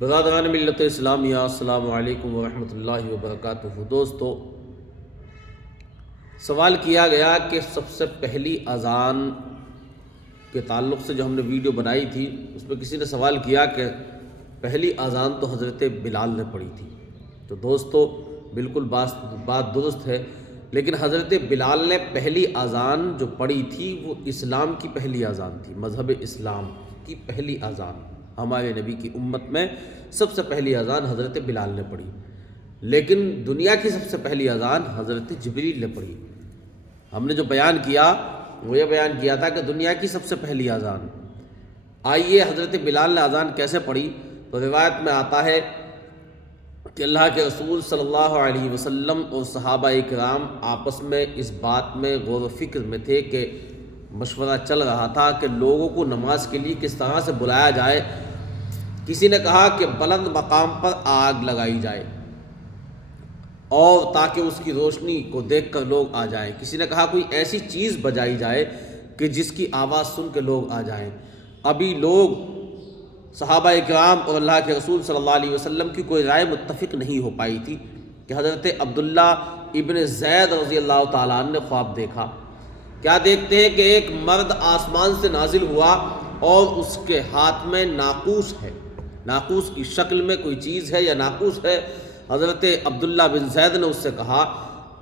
برادران ملت اسلامیہ، السلام علیکم ورحمۃ اللہ وبرکاتہ۔ دوستو، سوال کیا گیا کہ سب سے پہلی اذان کے تعلق سے جو ہم نے ویڈیو بنائی تھی، اس میں کسی نے سوال کیا کہ پہلی اذان تو حضرت بلال نے پڑھی تھی۔ تو دوستو، بالکل بات درست ہے، لیکن حضرت بلال نے پہلی اذان جو پڑھی تھی وہ اسلام کی پہلی اذان تھی، مذہب اسلام کی پہلی اذان۔ ہمارے نبی کی امت میں سب سے پہلی اذان حضرت بلال نے پڑھی، لیکن دنیا کی سب سے پہلی اذان حضرت جبریل نے پڑھی۔ ہم نے جو بیان کیا وہ یہ بیان کیا تھا کہ دنیا کی سب سے پہلی اذان۔ آئیے حضرت بلال نے اذان کیسے پڑھی؟ تو روایت میں آتا ہے کہ اللہ کے رسول صلی اللہ علیہ وسلم اور صحابہ کرام آپس میں اس بات میں غور و فکر میں تھے کہ مشورہ چل رہا تھا کہ لوگوں کو نماز کے لیے کس طرح سے بلایا جائے۔ کسی نے کہا کہ بلند مقام پر آگ لگائی جائے اور تاکہ اس کی روشنی کو دیکھ کر لوگ آ جائیں۔ کسی نے کہا کوئی ایسی چیز بجائی جائے کہ جس کی آواز سن کے لوگ آ جائیں۔ ابھی لوگ صحابہ کرام اور اللہ کے رسول صلی اللہ علیہ وسلم کی کوئی رائے متفق نہیں ہو پائی تھی کہ حضرت عبداللہ ابن زید رضی اللہ تعالیٰ عنہ نے خواب دیکھا۔ کیا دیکھتے ہیں کہ ایک مرد آسمان سے نازل ہوا اور اس کے ہاتھ میں ناقوس ہے، ناقوس کی شکل میں کوئی چیز ہے یا ناقوس ہے۔ حضرت عبداللہ بن زید نے اس سے کہا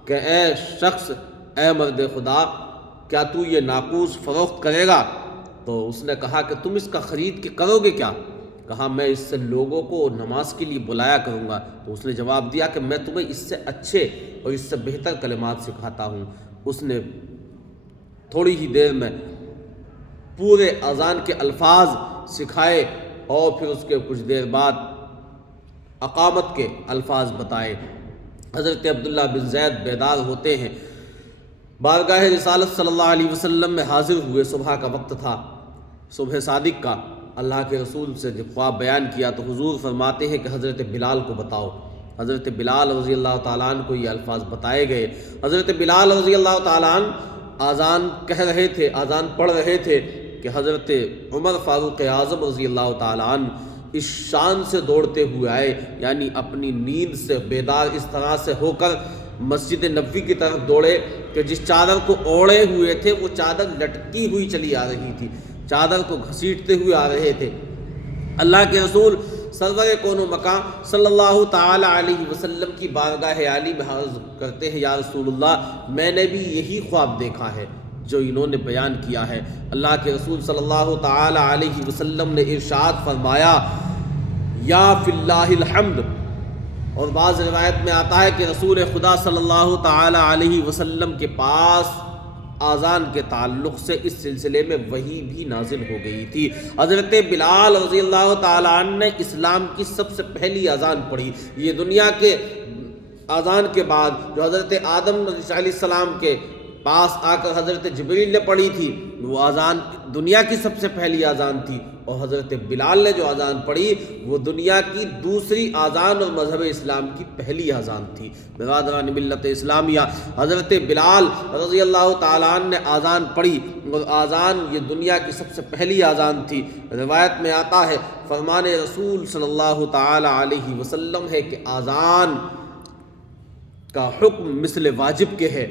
کہ اے شخص، اے مرد خدا، کیا تو یہ ناقوس فروخت کرے گا؟ تو اس نے کہا کہ تم اس کا خرید کے کرو گے کیا؟ کہا میں اس سے لوگوں کو نماز کے لیے بلایا کروں گا۔ تو اس نے جواب دیا کہ میں تمہیں اس سے اچھے اور اس سے بہتر کلمات سکھاتا ہوں۔ اس نے تھوڑی ہی دیر میں پورے اذان کے الفاظ سکھائے اور پھر اس کے کچھ دیر بعد اقامت کے الفاظ بتائے۔ حضرت عبداللہ بن زید بیدار ہوتے ہیں، بارگاہ رسالت صلی اللہ علیہ وسلم میں حاضر ہوئے۔ صبح کا وقت تھا، صبح صادق کا۔ اللہ کے رسول سے جب خواب بیان کیا تو حضور فرماتے ہیں کہ حضرت بلال کو بتاؤ۔ حضرت بلال رضی اللہ تعالیٰ عنہ کو یہ الفاظ بتائے گئے۔ حضرت بلال رضی اللہ تعالیٰ عنہ اذان کہہ رہے تھے، اذان پڑھ رہے تھے کہ حضرت عمر فاروق اعظم رضی اللہ تعالیٰ عنہ اس شان سے دوڑتے ہوئے آئے، یعنی اپنی نیند سے بیدار اس طرح سے ہو کر مسجد نبوی کی طرف دوڑے کہ جس چادر کو اوڑھے ہوئے تھے وہ چادر لٹکی ہوئی چلی آ رہی تھی، چادر کو گھسیٹتے ہوئے آ رہے تھے۔ اللہ کے رسول سرور کون و مکان صلی اللہ تعالی علیہ وسلم کی بارگاہ عالی میں عرض کرتے ہیں، یا رسول اللہ، میں نے بھی یہی خواب دیکھا ہے جو انہوں نے بیان کیا ہے۔ اللہ کے رسول صلی اللہ تعالی علیہ وسلم نے ارشاد فرمایا، یا فی اللہ الحمد۔ اور بعض روایت میں آتا ہے کہ رسول خدا صلی اللہ تعالی علیہ وسلم کے پاس اذان کے تعلق سے اس سلسلے میں وحی بھی نازل ہو گئی تھی۔ حضرت بلال رضی اللہ تعالیٰ عنہ نے اسلام کی سب سے پہلی اذان پڑھی۔ یہ دنیا کے اذان کے بعد جو حضرت آدم علیہ السلام کے پاس آ کر حضرت جبریل نے پڑھی تھی، وہ اذان دنیا کی سب سے پہلی اذان تھی، اور حضرت بلال نے جو اذان پڑھی وہ دنیا کی دوسری اذان اور مذہب اسلام کی پہلی اذان تھی۔ برادران ملت اسلامیہ، حضرت بلال رضی اللہ تعالیٰ عنہ نے اذان پڑھی، اور اذان یہ دنیا کی سب سے پہلی اذان تھی۔ روایت میں آتا ہے، فرمان رسول صلی اللہ تعالی علیہ وسلم ہے کہ اذان کا حکم مثل واجب کے ہے۔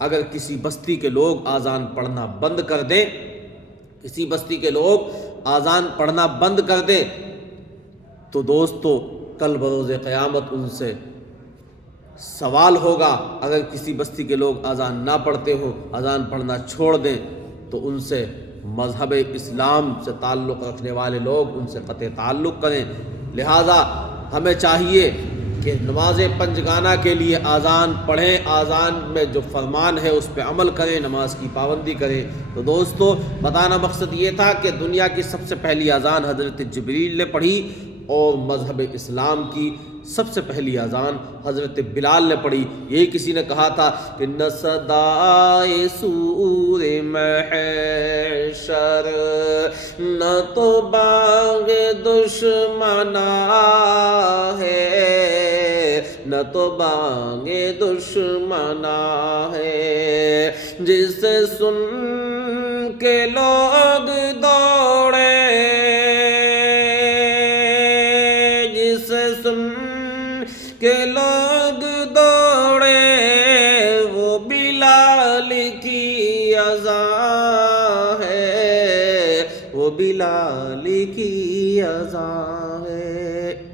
اگر کسی بستی کے لوگ اذان پڑھنا بند کر دیں، کسی بستی کے لوگ اذان پڑھنا بند کر دیں تو دوستو کل بروز قیامت ان سے سوال ہوگا۔ اگر کسی بستی کے لوگ اذان نہ پڑھتے ہوں، اذان پڑھنا چھوڑ دیں، تو ان سے مذہب اسلام سے تعلق رکھنے والے لوگ ان سے قطع تعلق کریں۔ لہٰذا ہمیں چاہیے کہ نماز پنجگانہ کے لیے اذان پڑھیں، اذان میں جو فرمان ہے اس پہ عمل کریں، نماز کی پابندی کریں۔ تو دوستو، بتانا مقصد یہ تھا کہ دنیا کی سب سے پہلی اذان حضرت جبریل نے پڑھی، اور مذہب اسلام کی سب سے پہلی اذان حضرت بلال نے پڑھی۔ یہی کسی نے کہا تھا کہ نہ صدائے سور محشر، نہ تو بانگ دشمنا ہے، نہ تو بانگ دشمنا ہے، جسے سن کے لوگ دوڑے کہ لوگ دوڑے وہ بلال کی اذان ہے، وہ بلال کی اذان ہے۔